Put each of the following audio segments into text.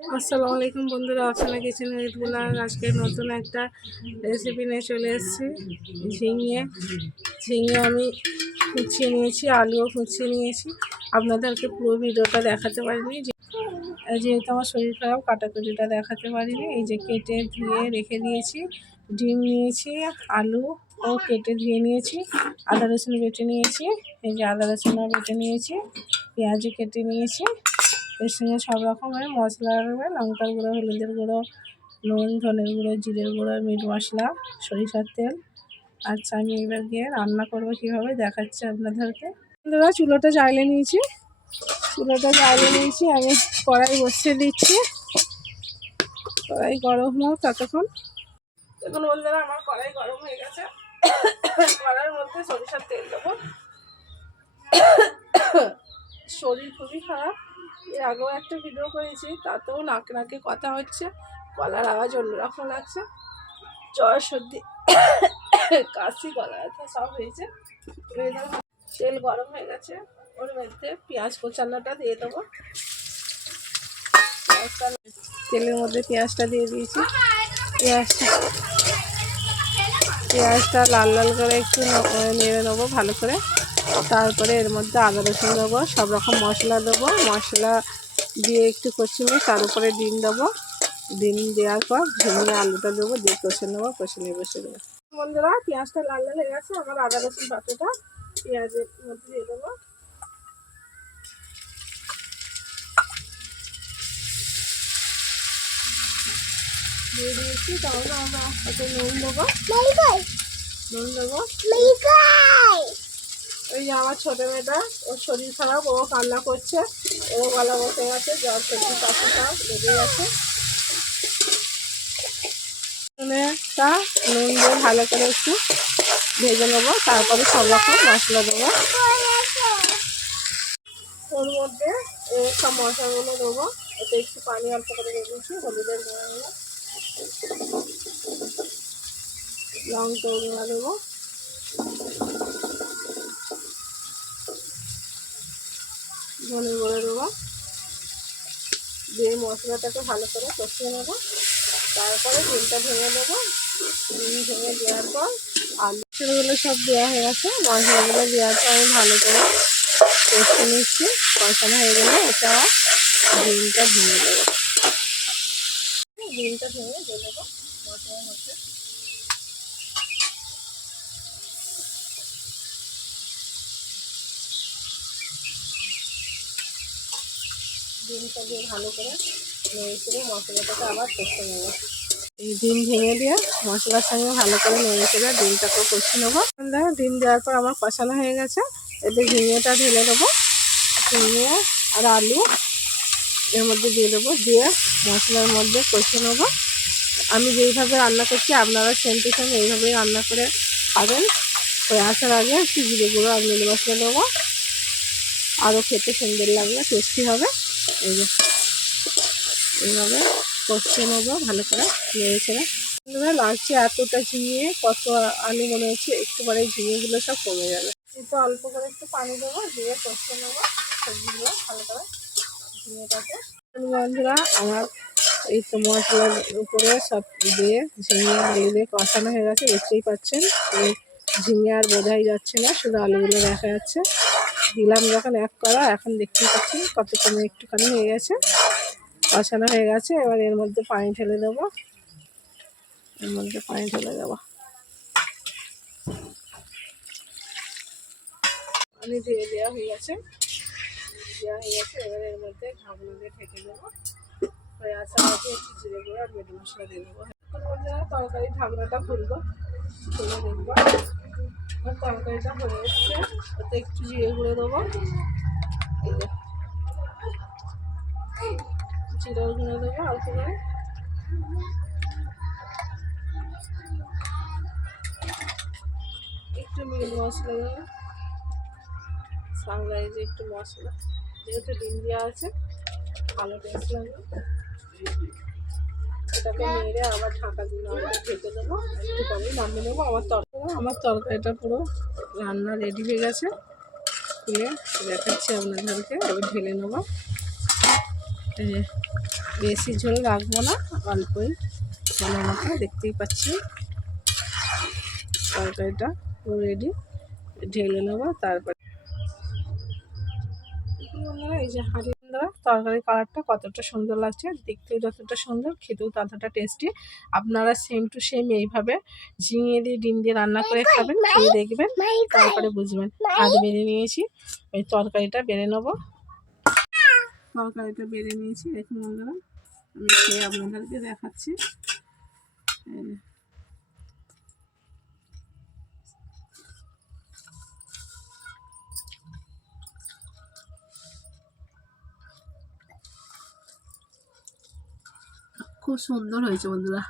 আসসালামু আলাইকুম বন্ধুরা, অচেনা কিচেন উইথ ব্লগ। আজকে নতুন একটা রেসিপি নিয়ে চলে এসেছি। ঝিঙে আমি কুচিয়ে নিয়েছি, আলুও কুচিয়ে নিয়েছি। আপনাদেরকে পুরো ভিডিওটা দেখাতে পারিনি, যেহেতু আমার শরীর খারাপ, কাটাকুটিটা দেখাতে পারিনি। এই যে কেটে ধুয়ে রেখে দিয়েছি। ডিম নিয়েছি, আলু ও কেটে ধুয়ে নিয়েছি, আদা রসুন বেটে নিয়েছি। এই যে আদা রসুনও বেটে নিয়েছি, পেঁয়াজও কেটে নিয়েছি। এর সঙ্গে সব রকমের মশলা লাগবে: লঙ্কার গুঁড়ো, হলুদের গুঁড়ো, নুন, ধনের গুঁড়ো, জিরের গুঁড়ো, মিট মশলা, সরিষার তেল। আচ্ছা, আমি এবার গিয়ে রান্না করবো কীভাবে দেখাচ্ছি আপনাদেরকে। বন্ধুরা, চুলোটা জ্বালিয়ে নিয়েছি। আমি কড়াই বসিয়ে দিচ্ছি। কড়াই গরম হোক ততক্ষণ। দেখুন বন্ধুরা, আমার কড়াই গরম হয়ে গেছে। কড়াইয়ের মধ্যে সরিষার তেল দেবো। শরীর খুবই খারাপ। এর আগেও একটা ভিডিও করেছি, তাতেও নাকে কথা হচ্ছে, গলার আওয়াজ অন্যরকম লাগছে। জ্বর, সর্দি, কাশি, গলা ব্যথা সব হয়েছে। তেল গরম হয়ে গেছে, ওর মধ্যে পেঁয়াজ কোচানোটা দিয়ে দেবো। তেলের মধ্যে পেঁয়াজটা দিয়ে দিয়েছি। পেঁয়াজটা লাল লাল করে একটু নেড়ে নেবো ভালো করে। তারপরে এর মধ্যে আদা রসুন দেবো, সব রকম মশলা দেবো। মশলা দিয়ে একটু কষিয়ে তার উপরে ডিম দেবো। ডিম দেওয়ার পর ঝিঙে আলুটা দেবো, দিয়ে কষে নেবো। বসে দেবো। বন্ধুরা, পেঁয়াজটা লাল লাল হয়ে গেছে। আমার আদা রসুন বাটাটা পেঁয়াজের মধ্যে দিয়ে দেবো। দিয়ে দিয়েছি। তাহলে আমরা একটু নুন দেবো। ওই যে আমার ছোটো মেয়েটা, ওর শরীর খারাপ, ও কান্না করছে, ও গলা বসে গেছে, জ্বর, সর্দি, কাশি সব লেগে গেছে। নুন দিয়ে ভালো করে একটু ভেজে নেবো। তারপরে সব রকম মশলা দেবো। ওর মধ্যে সব মশলাগুলো দেবো। এতে একটু পানি অল্প করে দিয়েছি, হলুদের গুঁড়ো দেবো, লঙ্কা গুঁড়ো দেবো, ধনের গুঁড়ো দেবো। দিয়ে মশলাটাকে ভালো করে কষিয়ে নেবো। তারপরে ডিমটা ভেঙে দেবো। ডিম ভেঙে দেওয়ার পর আলুগুলো সব দেওয়া হয়ে গেছে। মশলাগুলো দেওয়ার পর আমি ভালো করে কষে নিচ্ছি। কষানো হয়ে গেলে এটা ডিমটা ভেঙে দেবো। ডিমটা ভেঙে দিয়ে দেবো মশলার মধ্যে। ডিমটা দিয়ে ভালো করে নেড়ে চেড়ে মশলাটাকে আবার কষে নেবো। এই ডিম ভেঙে দিয়ে মশলার সঙ্গে ভালো করে নেড়ে চেড়ে ডিমটাকে কষে নেবো। ডিম দেওয়ার পর আমার কষানো হয়ে গেছে। এতে ঝিঙেটা ঢেলে দেবো। ঝিঙে আর আলু এর মধ্যে দিয়ে দেবো। দিয়ে মশলার মধ্যে কষে নেবো। আমি যেইভাবে রান্না করছি আপনারা সেম টু সেম এইভাবেই রান্না করে খাবেন। ওই আসার আগে একটু জিরে গুঁড়ো আর মিট মশলা দেবো, আরও খেতে সুন্দর লাগবে, টেস্টি হবে। এই যে এইভাবে কষে নেবো ভালো করে নেড়ে ছেড়ে। লাগছে এতটা ঝিঙে, কত আলু মনে হচ্ছে, একটু পরে ঝিঙেগুলো সব কমে যাবে। একটু অল্প করে একটু পানি দেবো, দিয়ে কষে নেবো সবজিগুলো ভালো করে ঝিঙেটাকে। বন্ধুরা, আমার এই তো মশলার উপরে সব দিয়ে ঝিঙে আলু দিয়ে কষানো হয়ে গেছে। দেখতেই পাচ্ছেন, ঝিঙে আর বোঝাই যাচ্ছে না, শুধু আলুগুলো দেখা যাচ্ছে। দিলাম যখন এক কড়া, এখন দেখতেই পাচ্ছেন কত কমে একটুখানি হয়ে গেছে, কষানো হয়ে গেছে। এবার এর মধ্যে পানি ঢেলে দেবো। পানি দিয়ে দেওয়া হয়ে গেছে। এবার এর মধ্যে ঢাকনা দিয়ে ঢেকে দেবো। হয়ে আসার আগে একটু জিরে গুঁড়ো আর মেট মশলা দিয়ে দেবো। তরকারি ঢাকনাটা খুলবো, খুলে দেখবো তরকারিটা হয়ে এসছে। ওতে একটু জিরে গুঁড়ো দেবো, জিরে গুঁড়ো দেবো অল্প করে। একটু মিট মশলা দেবো, সানরাইজে একটু মশলা, যেহেতু ডিম দেওয়া আছে ভালো টেস্ট লাগবে। এটাকে নেড়ে আবার ঢাকা দিয়ে ঢেকে দেবো। একটু পরে নামিয়ে নেবো। আমার তরকারিটা পুরো রান্না রেডি হয়ে গেছে। খুলে দেখাচ্ছি আপনাদেরকে। এবার ঢেলে নেবো। এই যে বেশি ঝোল রাখবো না, অল্পই মনের মতো। দেখতেই পাচ্ছি তরকারিটা পুরো রেডি, ঢেলে নেবো। তারপরে বন্ধুরা এই যে হাঁড়ি বন্ধুরা তরকারি কালারটা কতটা সুন্দর লাগছে, দেখতেও যতটা সুন্দর, খেতেও ততটা টেস্টি। আপনারা সেম টু সেম এইভাবে ঝিঙে দিয়ে ডিম দিয়ে রান্না করে খাবেন, খেয়ে দেখবেন, তারপরে বুঝবেন। হাত বেড়ে নিয়েছি, ওই তরকারিটা বেড়ে নেবো। তরকারিটা বেড়ে নিয়েছি, দেখুন বন্ধুরা আমি খেয়ে আপনাদেরকে দেখাচ্ছি। খুব সুন্দর হয়েছে বন্ধুরা,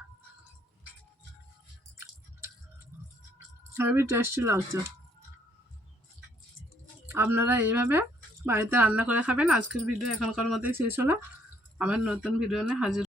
সবই টেস্টি লাগছে। আপনারা এইভাবে বাড়িতে রান্না করে খাবেন। আজকের ভিডিও এখনকার মতোই শেষ হলো, আবার নতুন ভিডিও নিয়ে হাজির।